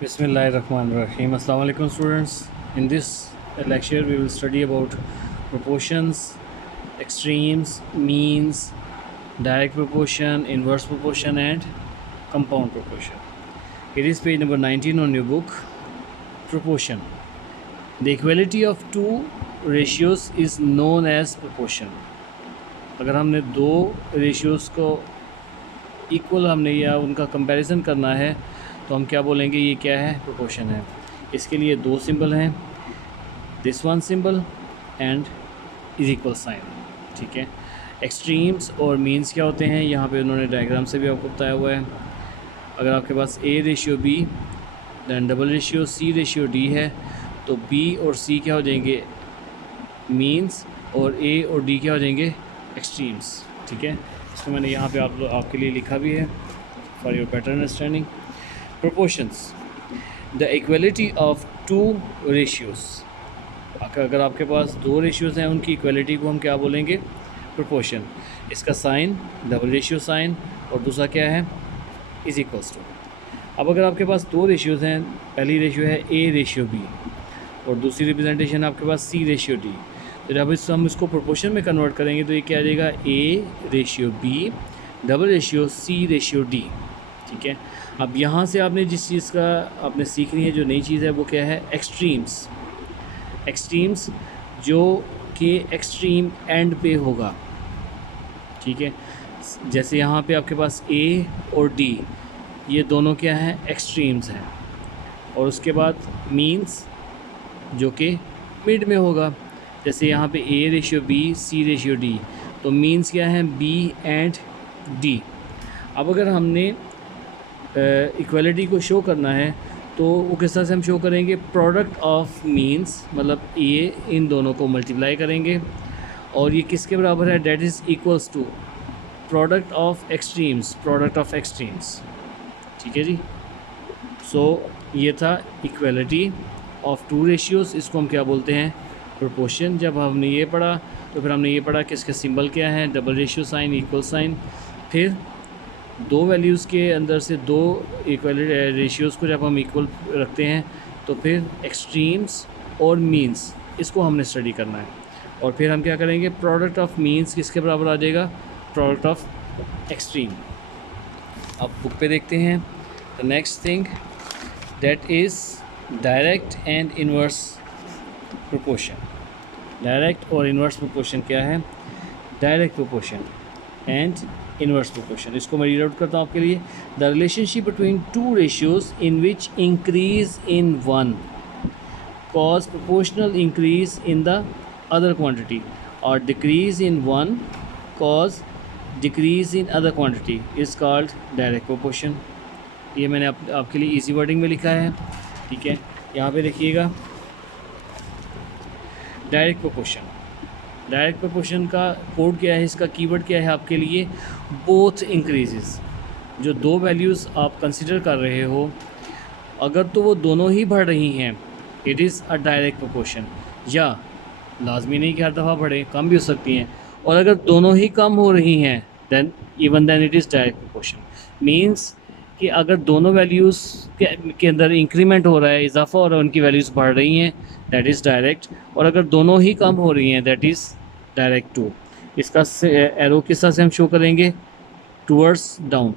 Bismillahirrahmanirrahim. Assalamu alaikum students. In this lecture we will study about proportions, extremes, means, direct proportion, inverse proportion and compound proportion. It is page number 19 on your book. Proportion. The equality of two ratios is known as proportion. अगर हमने दो ratios को equal हमने या उनका comparison करना है तो हम क्या बोलेंगे, ये क्या है, प्रोपोर्शन है। इसके लिए दो सिंबल हैं, this one symbol and is equal sign, ठीक है। एक्सट्रीम्स और मीन्स क्या होते हैं, यहाँ पे उन्होंने डायग्राम से भी आपको बताया हुआ है। अगर आपके पास A ratio B then double ratio C ratio D है तो बी और सी क्या हो जाएंगे, मीन्स, और ए और डी क्या हो जाएंगे, एक्सट्रीम्स, ठीक है। इसको मैंने यहाँ पे आपके लिए लिखा भी है for your better understanding. Proportions, the equality of two ratios. अगर आपके पास दो रेशियोज़ हैं उनकी इक्वलिटी को हम क्या बोलेंगे, प्रोपोर्शन। इसका साइन डबल रेशियो साइन और दूसरा क्या है, इज़ इक्वल्स टू। अब अगर आपके पास दो रेशियोज़ हैं, पहली रेशियो है ए रेशियो बी और दूसरी रिप्रेजेंटेशन आपके पास सी रेशियो डी, तो जब हम इसको प्रोपोर्शन में कन्वर्ट करेंगे तो ये क्या आ जाएगा, A ratio B double ratio C ratio D, ठीक है। अब यहाँ से आपने जिस चीज़ का आपने सीखनी है, जो नई चीज़ है वो क्या है, एक्सट्रीम्स। एक्सट्रीम्स जो कि एक्सट्रीम एंड पे होगा, ठीक है। जैसे यहाँ पे आपके पास ए और डी, ये दोनों क्या हैं, एक्सट्रीम्स हैं। और उसके बाद मीन्स जो कि मिड में होगा, जैसे यहाँ पे A ratio B C ratio D, तो मीन्स क्या है, बी एंड डी। अब अगर हमने इक्वलिटी को शो करना है तो वो किस तरह से हम शो करेंगे, प्रोडक्ट ऑफ मीन्स, मतलब ए इन दोनों को मल्टीप्लाई करेंगे और ये किसके बराबर है, that is equals to product of extremes, product of extremes, ठीक है जी। सो ये था इक्वलिटी ऑफ टू रेशियोज़, इसको हम क्या बोलते हैं, प्रोपोर्शन। जब हमने ये पढ़ा तो फिर हमने ये पढ़ा कि इसके सिंबल क्या है, double ratio sign, equal sign. फिर दो वैल्यूज़ के अंदर से दो इक्वल रेशियोज़ को जब हम इक्वल रखते हैं तो फिर एक्सट्रीम्स और मीन्स, इसको हमने स्टडी करना है। और फिर हम क्या करेंगे, प्रोडक्ट ऑफ मीन्स किसके बराबर आ जाएगा, प्रोडक्ट ऑफ एक्सट्रीम। अब बुक पे देखते हैं। The next thing that is direct and inverse proportion. Direct और इनवर्स प्रोपोर्शन क्या है, direct proportion and inverse proportion. इसको मैं रीड आउट करता हूँ आपके लिए। The relationship between two ratios in which increase in one cause proportional increase in the other quantity और decrease in one cause decrease in other quantity is called direct proportion. ये मैंने आपके लिए easy wording में लिखा है, ठीक है। यहाँ पे देखिएगा, डायरेक्ट प्रोपोर्शन। डायरेक्ट प्रोपोर्शन का कोड क्या है, इसका कीवर्ड क्या है आपके लिए, बोथ इंक्रीजेस। जो दो वैल्यूज़ आप कंसिडर कर रहे हो, अगर तो वो दोनों ही बढ़ रही हैं, it is a direct proportion. या लाजमी नहीं कि हर दफ़ा बढ़े, कम भी हो सकती हैं। और अगर दोनों ही कम हो रही हैं then it is direct proportion. Means कि अगर दोनों वैल्यूज़ के अंदर इंक्रीमेंट हो रहा है, इजाफा हो रहा है, उनकी वैल्यूज़ बढ़ रही हैं, दैट इज़ डायरेक्ट। और अगर दोनों ही कम हो रही हैं, दैट इज़ डायरेक्ट टू। इसका एरो किस तरह से हम शो करेंगे, टूवर्ड्स डाउन,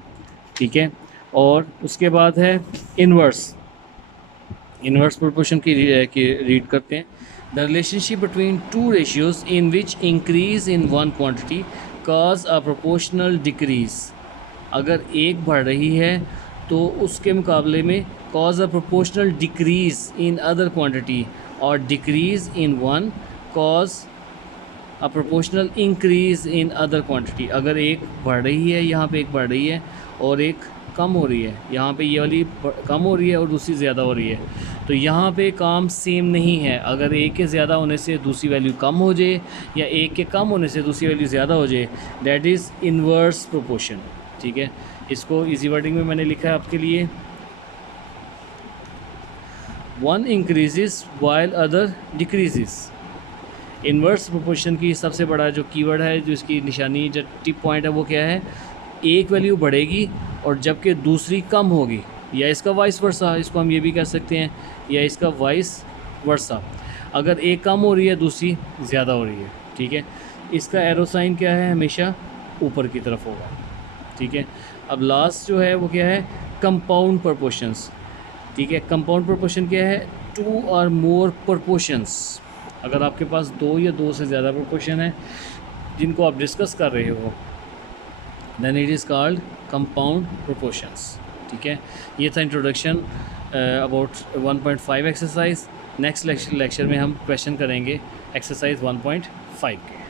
ठीक है। और उसके बाद है इनवर्स। इनवर्स प्रोपोर्शन की रीड करते हैं। The relationship between two ratios in which increase in one quantity cause a proportional decrease. अगर एक बढ़ रही है तो उसके मुकाबले में cause a proportional decrease in other quantity और decrease in one cause a proportional increase in other quantity. अगर एक बढ़ रही है, यहाँ पे एक बढ़ रही है और एक कम हो रही है, यहाँ पे ये वाली कम हो रही है और दूसरी ज़्यादा हो रही है, तो यहाँ पे काम सेम नहीं है। अगर एक के ज़्यादा होने से दूसरी वैल्यू कम हो जाए या एक के कम होने से दूसरी वैल्यू ज़्यादा हो जाए, दैट इज़ इनवर्स प्रोपोर्शन, ठीक है। इसको इजी वर्डिंग में मैंने लिखा है आपके लिए, one increases while other decreases. Inverse proportion की सबसे बड़ा जो कीवर्ड है, जो इसकी निशानी, जो टिप पॉइंट है, वो क्या है, एक वैल्यू बढ़ेगी और जबकि दूसरी कम होगी, या इसका वाइस वर्सा, इसको हम ये भी कह सकते हैं, या इसका वाइस वर्सा। अगर एक कम हो रही है दूसरी ज़्यादा हो रही है, ठीक है। इसका एरो साइन क्या है, हमेशा ऊपर की तरफ होगा, ठीक है। अब लास्ट जो है वो क्या है, कंपाउंड प्रोपोर्शंस, ठीक है। कंपाउंड प्रोपोर्शन क्या है, 2 और मोर प्रोपोर्शंस। अगर आपके पास 2 या 2 से ज़्यादा प्रोपोर्शन है जिनको आप डिस्कस कर रहे हो, then it is called compound proportions, ठीक है। ये था introduction about 1.5 exercise. Next lecture में हम क्वेश्चन करेंगे एक्सरसाइज 1.5 के।